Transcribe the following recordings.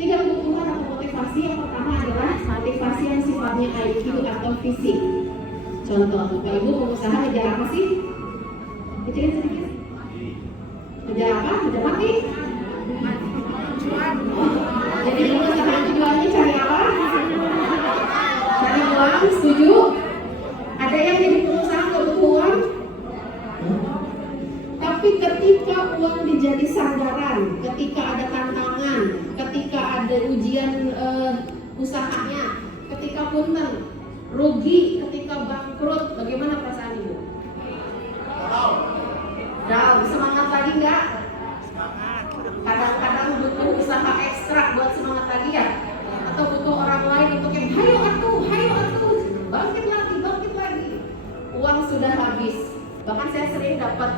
Tiga kebutuhan atau motivasi. Yang pertama adalah motivasi yang sifatnya IQ atau fisik. Contoh, Bapak Ibu pengusaha ngejar apa sih? Kecilin sedikit. Ngejar apa? Ngejar mati? Jadi pengusaha tujuannya cari apa? Cari uang, setuju? Ada yang jadi pengusaha nggak butuh uang? Tapi ketika uang menjadi sandaran, ketika ada tantangan, ketika ada ujian usahanya, ketika punten, rugi, ketika bangkrut, bagaimana perasaan Ibu? Down, semangat lagi nggak? Kadang-kadang butuh usaha ekstra buat semangat lagi ya? Atau butuh orang lain untuk yang hayo atuh, bangkit lagi. Uang sudah habis. Bahkan saya sering dapat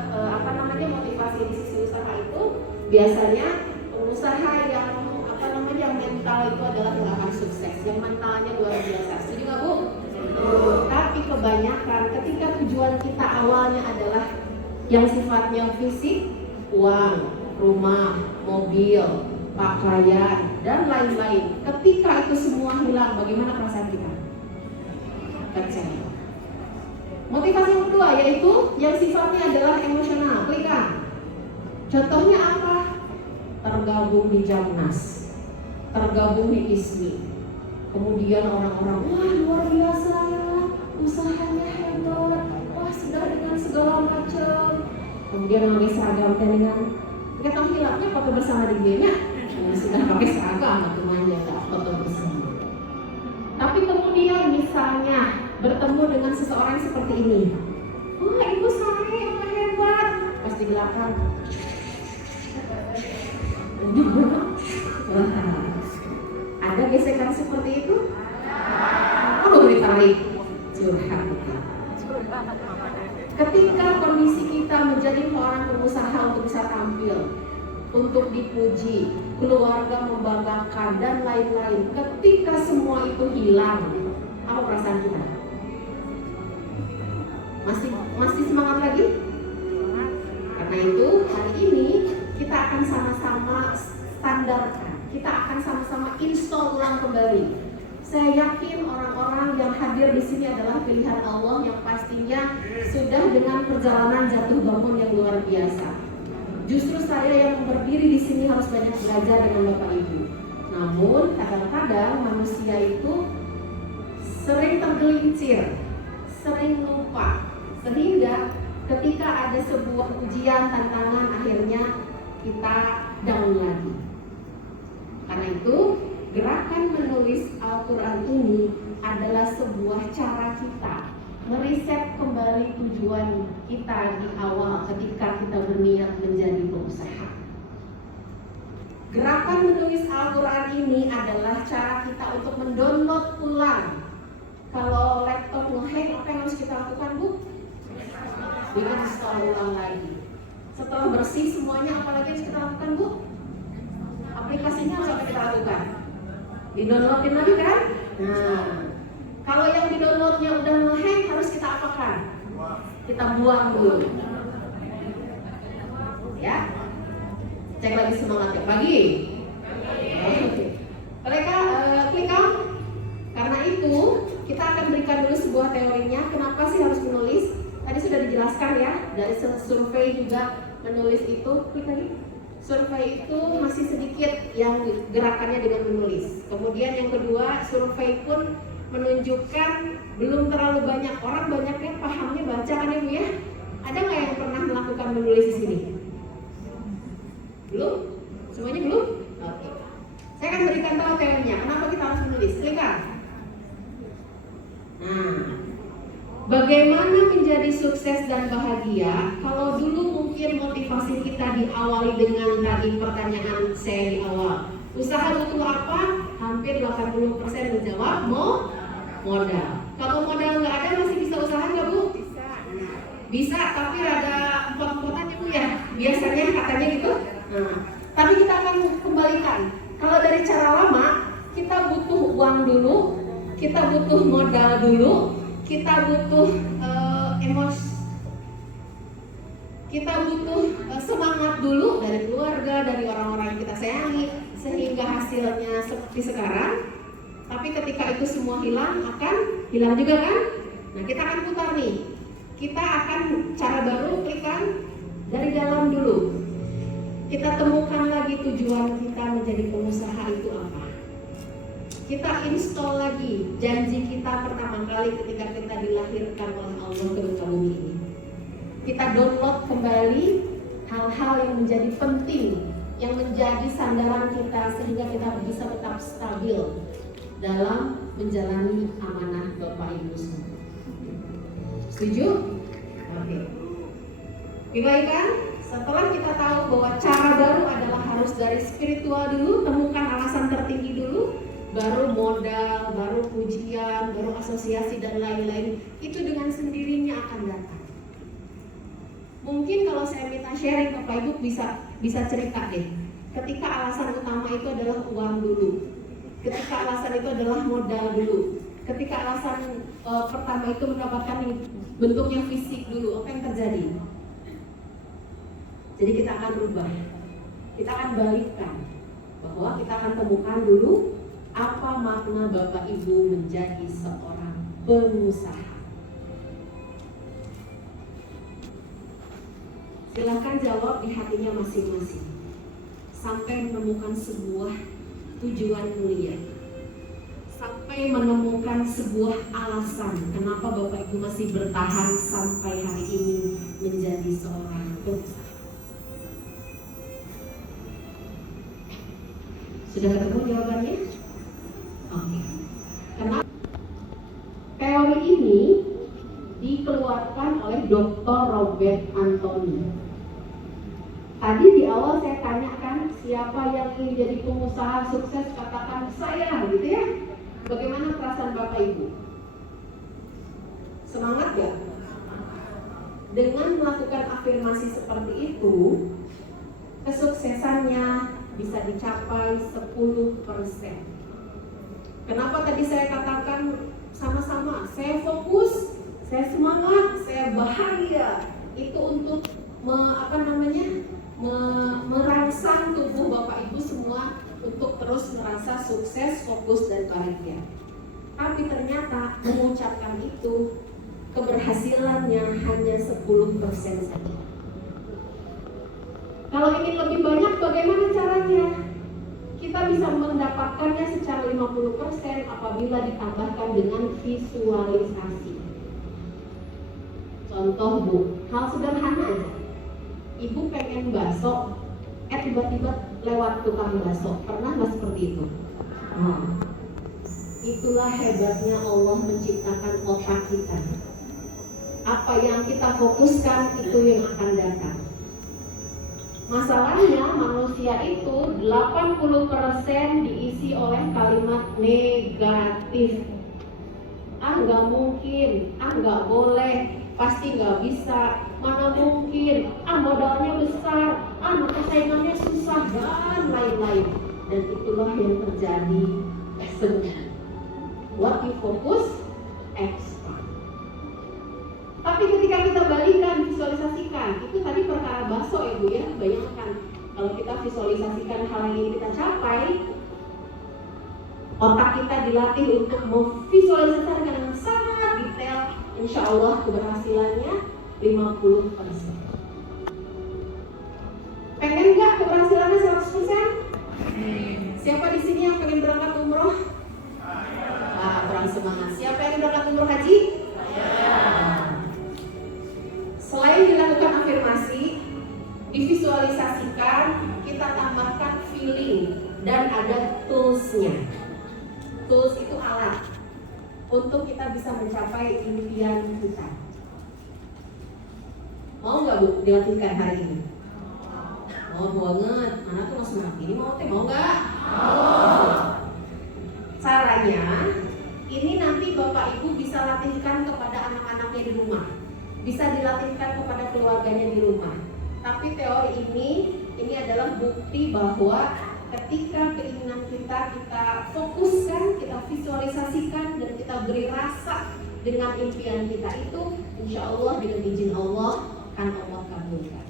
motivasi di sisi usaha itu. Biasanya pengusaha yang mental itu adalah yang akan sukses, yang mentalnya luar biasa. Setuju nggak Bu? Tapi kebanyakan ketika tujuan kita awalnya adalah yang sifatnya fisik, uang, rumah, mobil, pakaian, dan lain-lain. Ketika itu semua hilang, bagaimana perasaan kita? Kecewa. Motivasi yang kedua yaitu yang sifatnya adalah emosional. Klikkan. Contohnya apa? Tergabung di Jamnas, tergabung di ISMI. Kemudian orang-orang, wah luar biasa ya, usahanya hebat, wah sudah dengan segala macam. Kemudian pakai seragam dengan ketong hilapnya foto bersama di dia sudah pakai seragam temannya tak foto bersama. Tapi kemudian misalnya bertemu dengan seseorang seperti ini, wah ibu Sari apa hebat, pas di belakang ada gesekan seperti itu? Oh ditarik curhat. Ketika kondisi kita menjadi seorang pengusaha untuk bisa tampil, untuk dipuji, keluarga membanggakan dan lain-lain, ketika semua itu hilang, apa perasaan kita? Masih semangat lagi? Karena itu hari ini kita akan sama-sama standarkan, kita akan sama-sama install ulang kembali. Saya yakin orang-orang yang hadir di sini adalah pilihan Allah yang pastinya sudah dengan perjalanan jatuh bangun yang luar biasa. Justru saya yang berdiri di sini harus banyak belajar dengan Bapak Ibu. Namun kadang-kadang manusia itu sering tergelincir, sering lupa, sehingga ketika ada sebuah ujian, tantangan, akhirnya kita down lagi. Karena itu gerakan menulis Al-Quran ini adalah sebuah cara kita meriset kembali tujuan kita di awal ketika kita berniat menjadi pengusaha. Gerakan menulis Al-Quran ini adalah cara kita untuk mendownload ulang. Kalau laptop nge-hang, apa yang harus kita lakukan, Bu? Install ulang lagi. Setelah bersih semuanya, apa lagi harus kita lakukan, Bu? Aplikasinya harus apa kita lakukan? Di-downloadin lagi kan? Nah, kalau yang di-downloadnya udah nge-hang, harus kita apakan? Kita buang dulu. Ya? Cek lagi semangatnya. Pagi? Klik on. Karena itu, kita akan berikan dulu sebuah teorinya. Kenapa sih harus menulis? Tadi sudah dijelaskan ya, dari survei juga menulis itu. Klik lagi. Survei itu masih sedikit yang gerakannya dengan menulis. Kemudian yang kedua, survei pun menunjukkan belum terlalu banyak orang, banyaknya pahamnya baca kan ya Bu ya? Ada nggak yang pernah melakukan menulis di sini? Belum? Semuanya belum? Oke. Saya akan berikan tahu teorinya. Kenapa kita harus menulis? Klik kan? Nah, bagaimana menjadi sukses dan bahagia? Kalau dulu mungkin motivasi kita diawali dengan tadi pertanyaan saya di awal. Usaha butuh apa? Hampir 80% menjawab modal. Kalau modal nggak ada masih bisa usaha nggak Bu? Bisa, tapi rada empot-empotan ya Bu ya. Biasanya katanya gitu. Nah, tapi kita akan kembalikan. Kalau dari cara lama, kita butuh uang dulu, kita butuh modal dulu, kita butuh semangat dulu dari keluarga, dari orang-orang yang kita sayangi, sehingga hasil hasilnya seperti sekarang, tapi ketika itu semua hilang akan hilang juga kan? Nah, kita akan putar nih. Kita akan cara baru, klikkan dari dalam dulu. Kita temukan lagi tujuan kita menjadi pengusaha itu apa. Kita install lagi janji kita pertama kali ketika kita dilahirkan oleh Allah ke muka bumi ini. Kita download kembali hal-hal yang menjadi penting, yang menjadi sandaran kita sehingga kita bisa tetap stabil dalam menjalani amanah Bapak Ibu semua. Setuju? Oke. Baik kan? Setelah kita tahu bahwa cara baru adalah harus dari spiritual dulu, temukan alasan tertinggi dulu, baru modal, baru pujian, baru asosiasi dan lain-lain, itu dengan sendirinya akan datang. Mungkin kalau saya minta sharing Bapak Ibu bisa cerita deh. Ketika alasan utama itu adalah uang dulu, ketika alasan itu adalah modal dulu, ketika alasan pertama itu mendapatkan bentuknya fisik dulu, apa yang terjadi? Jadi kita akan berubah, kita akan balikkan, bahwa kita akan temukan dulu apa makna Bapak Ibu menjadi seorang pengusaha. Silahkan jawab di hatinya masing-masing, sampai menemukan sebuah tujuan mulia, sampai menemukan sebuah alasan kenapa Bapak Ibu masih bertahan sampai hari ini menjadi seorang pengusaha. Sudah ketemu jawabannya? Oke. Kenapa? Teori ini dikeluarkan oleh Dr. Robert Anthony. Tadi di awal saya tanyakan siapa yang ingin jadi pengusaha sukses, katakan saya, gitu ya. Bagaimana perasaan Bapak Ibu? Semangat gak? Dengan melakukan afirmasi seperti itu, kesuksesannya bisa dicapai 10%. Kenapa tadi saya katakan sama-sama, saya fokus, saya semangat, saya bahagia. Itu untuk merangsang tubuh Bapak Ibu semua untuk terus merasa sukses, fokus, dan bahagia. Tapi ternyata mengucapkan itu keberhasilannya hanya 10% saja. Kalau ingin lebih banyak, bagaimana caranya? Kita bisa mendapatkannya secara 50% apabila ditambahkan dengan visualisasi. Contoh Bu, hal sederhana aja. Ibu pengen bakso, tiba-tiba lewat tukang bakso. Pernah nggak seperti itu? Itulah hebatnya Allah menciptakan otak kita. Apa yang kita fokuskan itu yang akan datang. Masalahnya manusia itu 80% diisi oleh kalimat negatif. Nggak mungkin, nggak boleh, pasti nggak bisa, mana mungkin, modalnya besar, persaingannya susah, dan lain-lain. Dan itulah yang terjadi sebenarnya. What you focus, expand. Tapi ketika kita balikan, visualisasikan, itu tadi perkara bakso ya Bu ya, bayangkan kalau kita visualisasikan hal yang ingin kita capai, otak kita dilatih untuk memvisualisasikan dengan sangat detail, insya Allah keberhasilannya 50%. Pengen nggak keberhasilannya 100%? Siapa di sini yang pengen berangkat umroh? Kurang semangat. Siapa yang berangkat umroh haji? Selain dilakukan afirmasi, divisualisasikan, kita tambahkan feeling dan ada toolsnya. Tools itu alat untuk kita bisa mencapai impian kita. Mau nggak Bu dilatihkan hari ini? Mau banget. Mana tuh Mas Mark ini mau nggak? Caranya, ini nanti Bapak Ibu bisa latihkan kepada anak-anaknya di rumah, bisa dilatihkan kepada keluarganya di rumah. Tapi teori ini adalah bukti bahwa ketika keinginan kita fokuskan, kita visualisasikan, dan kita beri rasa dengan impian kita itu, insya Allah dengan izin Allah akan Allah kabulkan.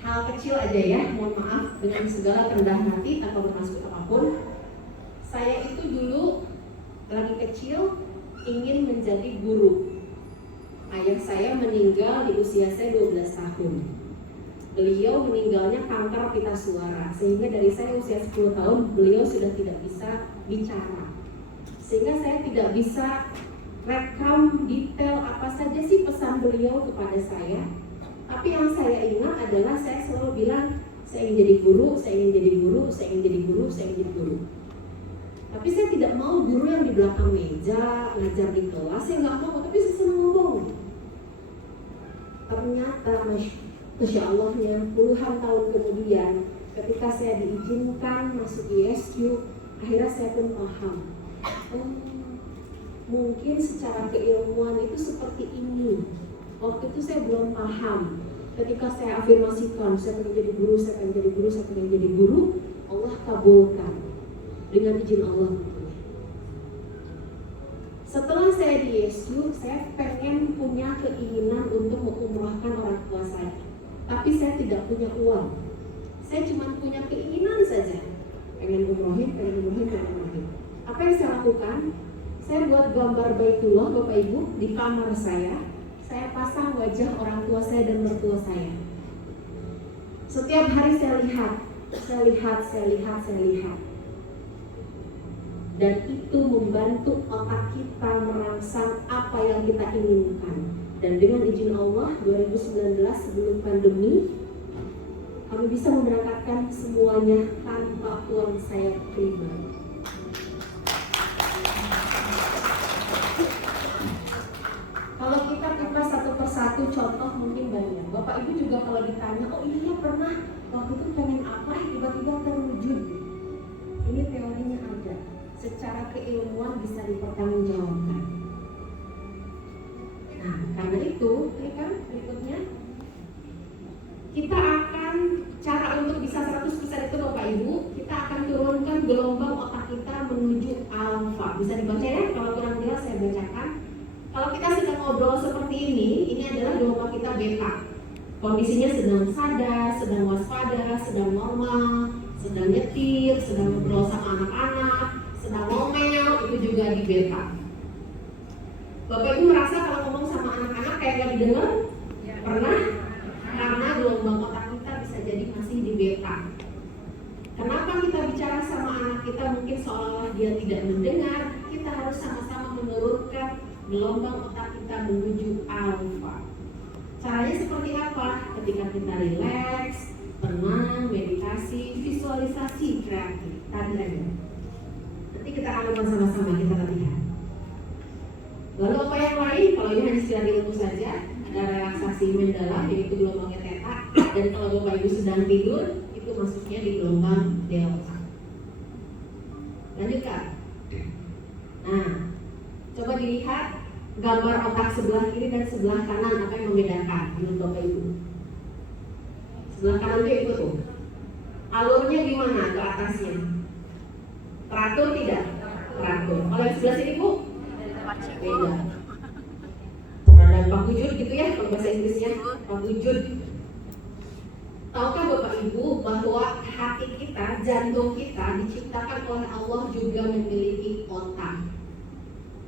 hal kecil aja ya, mohon maaf, dengan segala kerendahan hati tanpa bermaksud apapun. Saya itu dulu lagi kecil ingin menjadi guru. Ayah saya meninggal di usia saya 12 tahun. Beliau meninggalnya kanker pita suara, sehingga dari saya usia 10 tahun beliau sudah tidak bisa bicara. Sehingga saya tidak bisa rekam detail apa saja sih pesan beliau kepada saya. Tapi yang saya ingat adalah saya selalu bilang, saya ingin jadi guru, saya ingin jadi guru, saya ingin jadi guru, saya ingin jadi guru. Tapi saya tidak mau guru yang di belakang meja, ngajar di kelas, saya nggak mau, tapi saya senang ngomong. Ternyata, Masya Allahnya, puluhan tahun kemudian, ketika saya diizinkan masuk ISQ, akhirnya saya pun paham. Mungkin secara keilmuan itu seperti ini. Waktu itu saya belum paham. Ketika saya afirmasikan, saya pengen jadi guru, saya pengen jadi guru, saya pengen jadi guru, Allah kabulkan dengan izin Allah. Setelah saya di ISQ, saya pengen punya keinginan untuk mengumrahkan orang tua saya. Tapi saya tidak punya uang. Saya cuma punya keinginan saja. Pengen umrohin, pengen umrohin, pengen umrohin. Apa yang saya lakukan? Saya buat gambar Baitullah, Bapak Ibu, di kamar saya. Saya pasang wajah orang tua saya dan mertua saya. Setiap hari saya lihat. Dan itu membantu otak kita merangsang apa yang kita inginkan. Dan dengan izin Allah, 2019 sebelum pandemi, kami bisa memberangkatkan semuanya tanpa uang saya pribadi. Kalau kita kupas satu persatu contoh mungkin banyak. Bapak Ibu juga kalau ditanya, oh iya pernah waktu itu pengen apa, tiba-tiba terwujud. Ini teorinya ada. Secara keilmuan bisa dipertanggungjawabkan. Nah, karena itu, ini kan berikutnya kita akan cara untuk bisa 100% itu Bapak Ibu, kita akan turunkan gelombang otak kita menuju alfa. Bisa dibaca ya, kalau kurang jelas saya bacakan. Kalau kita sedang ngobrol seperti ini adalah gelombang kita beta. Kondisinya sedang sadar, sedang waspada, sedang normal, sedang nyetir, sedang ngobrol sama anak-anak, sedang ngomel, itu juga di beta. Bapak Ibu merasa kalau ngomong sama anak-anak kayak gak didengar? Pernah? Karena gelombang otak kita bisa jadi masih di beta. Kenapa kita bicara sama anak kita mungkin seolah-olah dia tidak mendengar? Kita harus sama-sama menurunkan gelombang otak kita menuju alfa. Caranya seperti apa? Ketika kita rileks, tenang, meditasi, visualisasi kreatif. Tadi aja. Nanti kita akan lakukan sama-sama, kita latihan. Lalu apa yang lain? Kalau ini hanya sekedar ilmu saja, ada relaksasi mendalam, yaitu gelombangnya theta. Dan kalau Bapak Ibu sedang tidur, itu masuknya di gelombang delta. Lanjutkan. Nah, coba dilihat gambar otak sebelah kiri dan sebelah kanan, apa yang membedakan menurut Bapak Ibu? Sebelah kanan itu tuh. Alurnya gimana ke atasnya? Teratur tidak? Teratur. Kalau yang sebelah sini Bu? Beda. Ada pakujud gitu ya kalau bahasa Inggrisnya, pakujud. Tahukah Bapak Ibu bahwa hati kita, jantung kita diciptakan oleh Allah juga memiliki otak.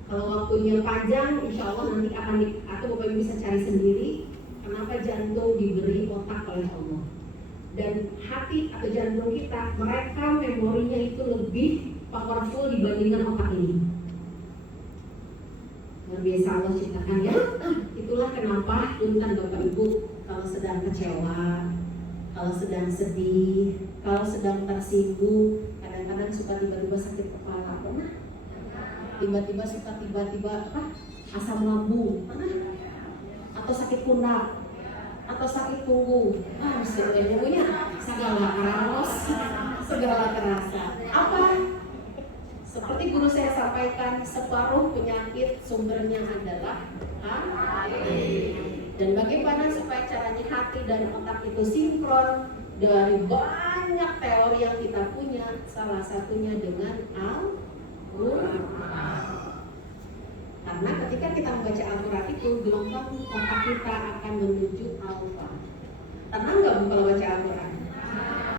Kalau waktunya panjang, insya Allah nanti akan atau Bapak Ibu bisa cari sendiri kenapa jantung diberi otak oleh Allah. Dan hati atau jantung kita, mereka memorinya itu lebih powerful dibandingkan otak ini. Luar biasa Allah ciptakan ya. Itulah kenapa punten Bapak Ibu kalau sedang kecewa, kalau sedang sedih, kalau sedang tersinggung, kadang-kadang suka tiba-tiba sakit kepala, pernah? Tiba-tiba suka asam lambung, atau sakit pundak, atau sakit punggung. Sebenarnya segala terasa. Apa? Seperti guru saya sampaikan, separuh penyakit sumbernya adalah hati. Dan bagaimana supaya caranya hati dan otak itu sinkron? Dari banyak teori yang kita punya, salah satunya dengan Al-Quran. Karena ketika kita membaca Al-Quran itu, gelombang otak kita akan menuju alfa. Tenang nggak Bu kalau baca Al-Quran?